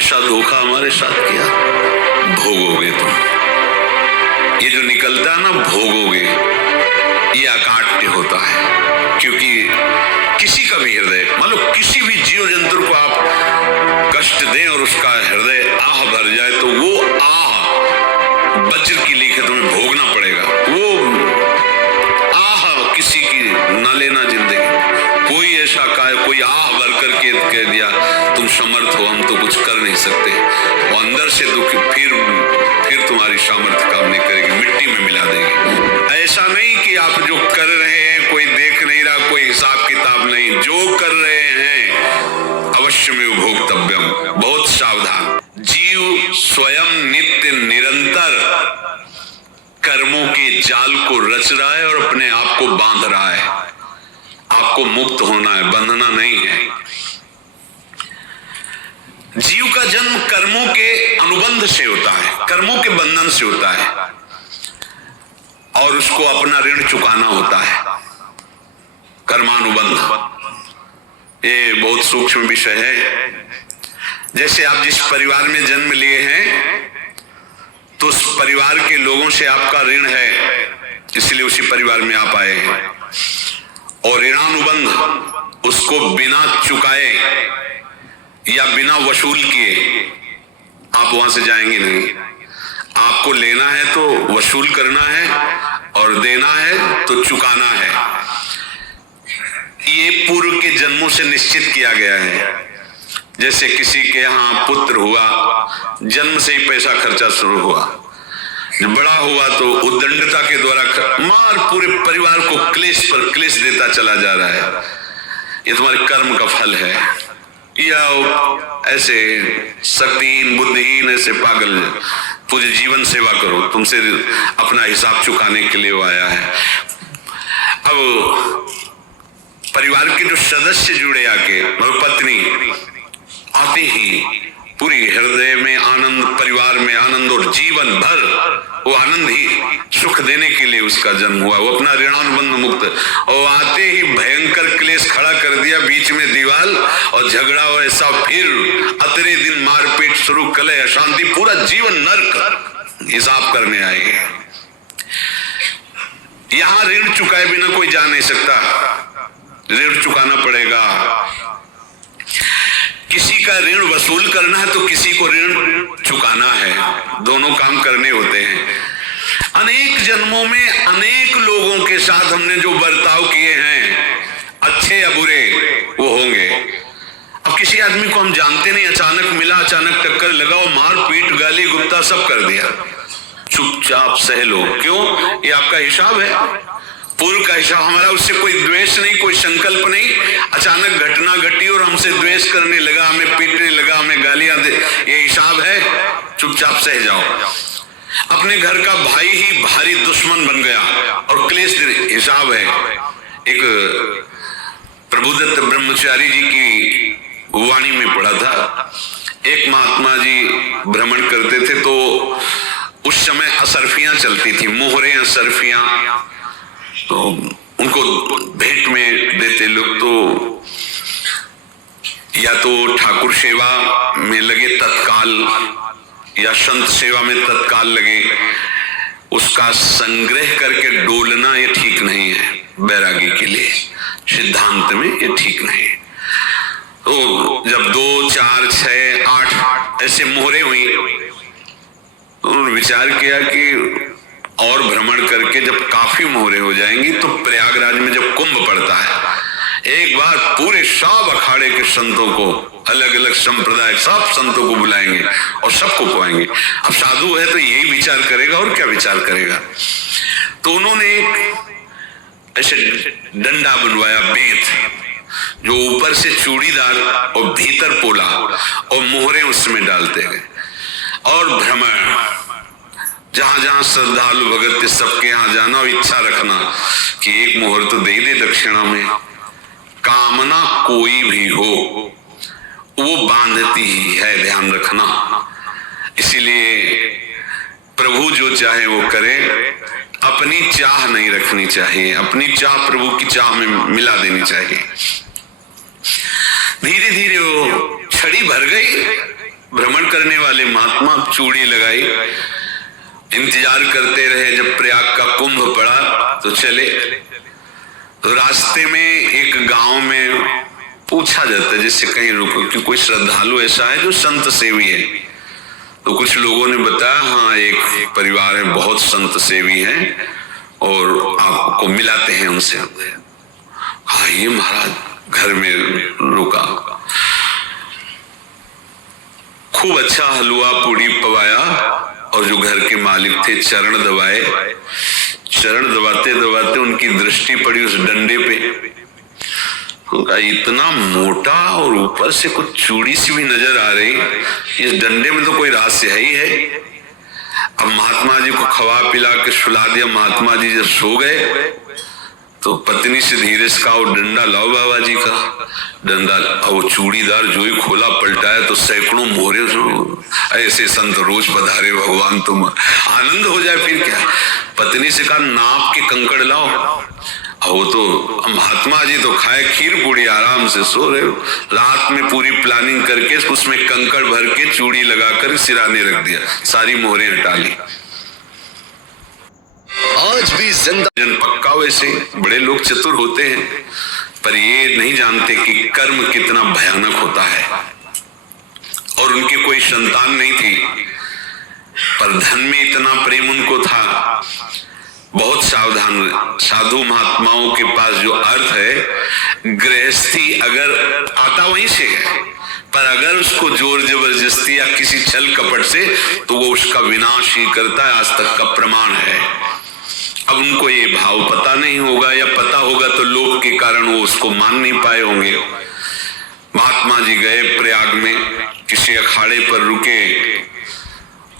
ऐसा धोखा हमारे साथ किया, भोगोगे तुम। ये जो निकलता है ना भोगोगे, ये अकाट्य होता है। क्योंकि किसी का भी हृदय, मतलब किसी भी जीव जंतु को आप कष्ट दें और उसका हृदय आह भर जाए तो वो आह वज्र की लेकर तुम्हें भोगना पड़ेगा। वो आह किसी की न लेना जिंदगी। कोई ऐसा कोई आह भर करके कह दिया तुम समर्थ हो, हम तो कुछ कर नहीं सकते, और अंदर से दुख फिर तुम्हारी सामर्थ्य काम नहीं करेगी, मिट्टी में मिला देगी। ऐसा नहीं कि आप जो कर रहे हैं कोई देख नहीं रहा, कोई हिसाब किताब नहीं, जो कर रहे हैं अवश्य में भोक्तव्यम। बहुत सावधान। जीव स्वयं नित्य निरंतर कर्मों के जाल को रच रहा है और अपने आप को बांध रहा है। आपको मुक्त होना है, बंधना नहीं है। जीव का जन्म कर्मों के अनुबंध से होता है, कर्मों के बंधन से होता है, और उसको अपना ऋण चुकाना होता है। कर्मानुबंध ये बहुत सूक्ष्म विषय है। जैसे आप जिस परिवार में जन्म लिए हैं तो उस परिवार के लोगों से आपका ऋण है, इसलिए उसी परिवार में आप आए हैं। और ऋणानुबंध उसको बिना चुकाए या बिना वसूल किए आप वहां से जाएंगे नहीं। आपको लेना है तो वसूल करना है, और देना है तो चुकाना है। ये पूर्व के जन्मों से निश्चित किया गया है। जैसे किसी के यहाँ पुत्र हुआ, जन्म से ही पैसा खर्चा शुरू हुआ, जब बड़ा हुआ तो उद्दंडता के द्वारा मार पूरे परिवार को क्लेश पर क्लेश देता चला जा रहा है। ये तुम्हारे कर्म का फल है। या ऐसे शक्तिहीन बुद्धिहीन ऐसे पागल पूरे जीवन सेवा करो, तुमसे अपना हिसाब चुकाने के लिए वो आया है। अब परिवार के जो सदस्य जुड़े आके, मतलब पत्नी आते ही पूरी हृदय में आनंद, परिवार में आनंद, और जीवन भर वो आनंद ही सुख देने के लिए उसका जन्म हुआ। वो अपना ऋणानुबंध मुक्त, और आते ही भयंकर क्लेश खड़ा कर दिया, बीच में दीवार और झगड़ा ऐसा, फिर अतरे दिन मारपीट शुरू, कलह अशांति, पूरा जीवन नरक हिसाब करने आएंगे। यहां ऋण चुकाए बिना कोई जा नहीं सकता, ऋण चुकाना पड़ेगा। किसी का ऋण वसूल करना है तो किसी को ऋण चुकाना है, दोनों काम करने होते हैं। अनेक जन्मों में अनेक लोगों के साथ हमने जो बर्ताव किए हैं, अच्छे या बुरे, वो होंगे। अब किसी आदमी को हम जानते नहीं, अचानक मिला, अचानक टक्कर लगाओ, मार पीट गाली गुप्ता सब कर दिया, चुपचाप सह लो। क्यों? ये आपका हिसाब है, पूर्व का हिसाब। हमारा उससे कोई द्वेष नहीं, कोई संकल्प नहीं। अचानक घटना घटी और हमसे द्वेष करने लगा, हमें पीटने लगा, हमें गालियां दे, ये हिसाब है, चुपचाप सह जाओ। अपने घर का भाई ही भारी दुश्मन बन गया और क्लेश, हिसाब है। एक प्रभुदत्त ब्रह्मचारी जी की वाणी में पढ़ा था, एक महात्मा जी भ्रमण करते थे तो उस समय असरफियां चलती थी, मोहरे असरफियां, तो उनको भेंट में देते लोग। तो या तो ठाकुर सेवा में लगे तत्काल, या संत सेवा में तत्काल लगे, उसका संग्रह करके डोलना ये ठीक नहीं है बैरागी के लिए, सिद्धांत में ये ठीक नहीं। तो जब 2, 4, 6, 8 ऐसे मोहरे हुई तो उन्होंने विचार किया कि और भ्रमण करके जब काफी मोहरे हो जाएंगी तो प्रयागराज में जब कुंभ पड़ता है, एक बार पूरे सब अखाड़े के संतों को, अलग अलग संप्रदाय सब संतों को बुलाएंगे और सबको खुआएंगे। अब साधु है तो यही विचार करेगा, और क्या विचार करेगा। तो उन्होंने एक ऐसे डंडा बनवाया, बेंत, जो ऊपर से चूड़ीदार और भीतर पोला, और मोहरे उसमें डालते गए। और भ्रमण, जहां जहां श्रद्धालु भगत सबके यहाँ जाना और इच्छा रखना कि एक मोहर तो दे दे दक्षिणा में। कामना कोई भी हो वो बांधती ही है, ध्यान रखना। इसीलिए प्रभु जो चाहे वो करे, अपनी चाह नहीं रखनी चाहिए, अपनी चाह प्रभु की चाह में मिला देनी चाहिए। धीरे धीरे वो छड़ी भर गई भ्रमण करने वाले महात्मा चूड़ी लगाई, इंतजार करते रहे जब प्रयाग का कुंभ पड़ा तो चले। तो रास्ते में एक गांव में पूछा जाता है जैसे कहीं रुको कि कोई श्रद्धालु ऐसा है जो संत सेवी है। तो कुछ लोगों ने बताया हाँ एक परिवार है बहुत संत सेवी है और आपको मिलाते हैं उनसे। आइए महाराज घर में रुका, खूब अच्छा हलवा पूड़ी पवाया और जो घर के मालिक थे चरण दबाए। चरण दबाते दबाते उनकी दृष्टि पड़ी उस डंडे पे, उनका इतना मोटा और ऊपर से कुछ चूड़ी सी भी नजर आ रही, इस डंडे में तो कोई रहस्य है ही है। अब महात्मा जी को खवा पिला के सुला दिया। महात्मा जी जब सो गए तो पत्नी से धीरे से कहा वो डंडा लाओ बाबा जी का। डंडा वो चूड़ीदार जो ही खोला पलटाया तो सैकड़ों मोहरे। ऐसे संत रोज पधारे भगवान, तुम आनंद हो जाए फिर क्या। पत्नी से कहा नाप के कंकड़ लाओ। वो तो महात्मा जी तो खाए खीर पूड़ी आराम से सो रहे हो। रात में पूरी प्लानिंग करके उसमें कंकड़ भर के चूड़ी लगाकर सिराने रख दिया, सारी मोहरे हटा ली। आज भी जिंदा जन पक्का वैसे बड़े लोग चतुर होते हैं पर ये नहीं जानते कि कर्म कितना भयानक होता है। और उनकी कोई संतान नहीं थी पर धन में इतना प्रेम उनको था। बहुत सावधान साधु महात्माओं के पास जो अर्थ है गृहस्थी अगर आता वहीं से है, पर अगर उसको जोर जबरदस्ती या किसी छल कपट से तो वो उसका विनाश ही करता है। आज तक का प्रमाण है। अब उनको ये भाव पता नहीं होगा या पता होगा तो लोभ के कारण वो उसको मान नहीं पाए होंगे। महात्मा जी गए प्रयाग में, किसी अखाड़े पर रुके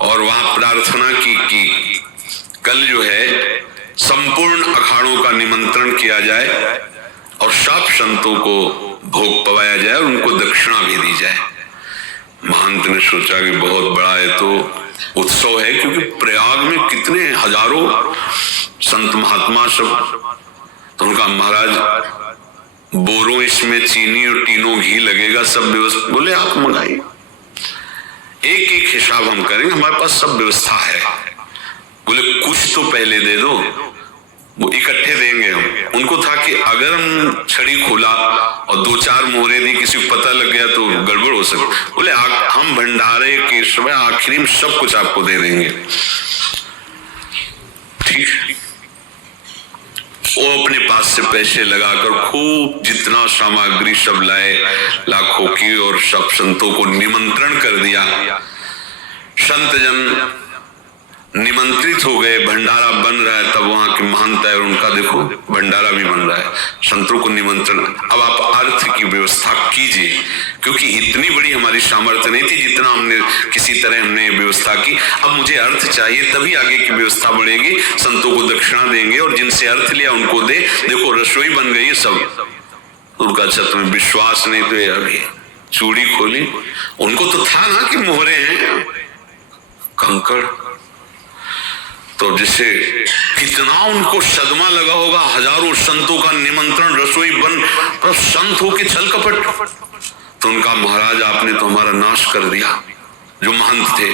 और वहां प्रार्थना की कि कल जो है संपूर्ण अखाड़ों का निमंत्रण किया जाए और सब संतों को भोग पवाया जाए और उनको दक्षिणा भी दी जाए। महंत ने सोचा कि बहुत बड़ा है तो उत्सव है, क्योंकि प्रयाग में कितने हजारों संत महात्मा सब। तो उनका महाराज बोरों इसमें चीनी और तीनों घी लगेगा, सब व्यवस्था। बोले आप मंगाइए, एक एक हिसाब हम करेंगे, हमारे पास सब व्यवस्था है। बोले कुछ तो पहले दे दो, वो इकट्ठे देंगे हम। उनको था कि अगर हम छड़ी खोला और दो चार मोहरे दी, किसी को पता लग गया तो गड़बड़ हो सकती। बोले हम भंडारे के समय आखिरी में सब कुछ आपको दे देंगे। ठीक है। वो अपने पास से पैसे लगाकर खूब जितना सामग्री सब लाए लाखों की और सब संतों को निमंत्रण कर दिया। संत जन निमंत्रित हो गए, भंडारा बन रहा है। तब वहां के महंत है, उनका देखो भंडारा भी बन रहा है, संतों को निमंत्रण। अब आप अर्थ की व्यवस्था कीजिए, क्योंकि इतनी बड़ी हमारी सामर्थ्य नहीं थी जितना हमने किसी तरह हमने व्यवस्था की। अब मुझे अर्थ चाहिए, तभी आगे की व्यवस्था बढ़ेगी। संतों को दक्षिणा देंगे और जिनसे अर्थ लिया उनको दे। देखो रसोई बन गई है सब। उनका अच्छा तुम्हें विश्वास नहीं तो अभी चूड़ी खोली, उनको तो था ना कि मोहरे हैं कंकड़। तो जिसे कितना उनको सदमा लगा होगा, हजारों संतों का निमंत्रण, रसोई बन, पर संत हो के छल कपट। तो उनका महाराज आपने तो हमारा नाश कर दिया, जो महंत थे।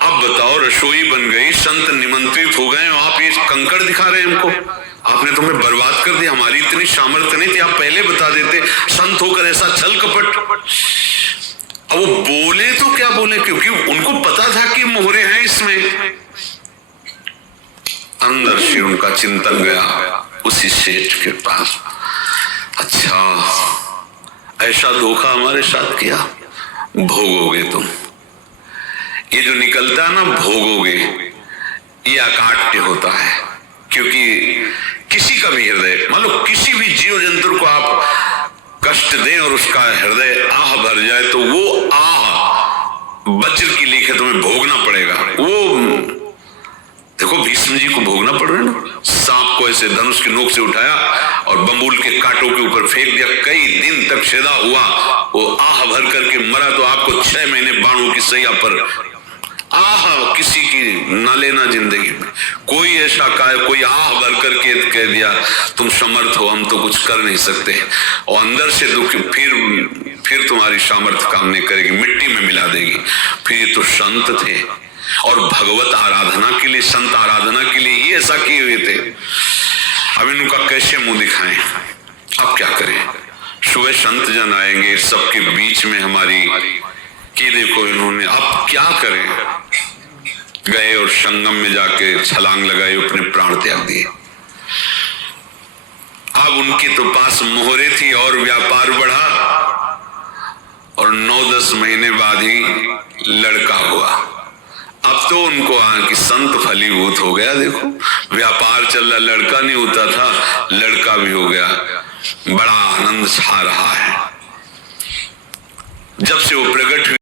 अब बताओ रसोई बन गई, संत निमंत्रित हो गए, आप ये कंकड़ दिखा रहे हैं हमको। आपने तो हमें बर्बाद कर दिया, हमारी इतनी सामर्थ्य नहीं थी, आप पहले बता देते। संत होकर ऐसा छल कपट। अब वो बोले तो क्या बोले, क्योंकि उनको पता था कि मोहरे हैं इसमें। अंदर से उनका चिंतन गया उसी सेठ के पास। अच्छा ऐसा धोखा हमारे साथ किया, भोगोगे तुम। ये जो निकलता है ना भोगोगे, ये अकाट्य होता है। क्योंकि किसी का भी हृदय, मान लो किसी भी जीव जंतु को आप कष्ट दें और उसका हृदय आह भर जाए तो वो आह वज्र की लीक है, तुम्हें भोगना पड़ेगा। वो देखो भीष्म जी को भोगना पड़ रहा है ना। सांप को ऐसे धनुष की नोक से उठाया और बंबूल के कांटों के ऊपर फेंक दिया, कई दिन तक छेदा हुआ, वो आह भर करके मरा। तो आपको 6 महीने बाणों की सैया पर आह किसी की न लेना जिंदगी में। कोई ऐसा कोई आह भर करके कह दिया तुम समर्थ हो, हम तो कुछ कर नहीं सकते, और अंदर से दुख, फिर तुम्हारी सामर्थ्य काम नहीं करेगी, मिट्टी में मिला देगी। फिर ये तो संत थे और भगवत आराधना के लिए, संत आराधना के लिए ही ऐसा किए हुए थे। अब इनका कैसे मुंह दिखाएं, अब क्या करें। सुबह संत जन आएंगे, सबके बीच में हमारी कि देखो इन्होंने, अब क्या करें। गए और संगम में जाके छलांग लगाई, अपने प्राण त्याग दिए। अब उनके तो पास मोहरे थी और व्यापार बढ़ा, और 9-10 महीने बाद ही लड़का हुआ। अब तो उनको कि संत फलीभूत हो गया, देखो व्यापार चल रहा, लड़का नहीं होता था, लड़का भी हो गया, बड़ा आनंद छा रहा है। जब से वो प्रकट हुई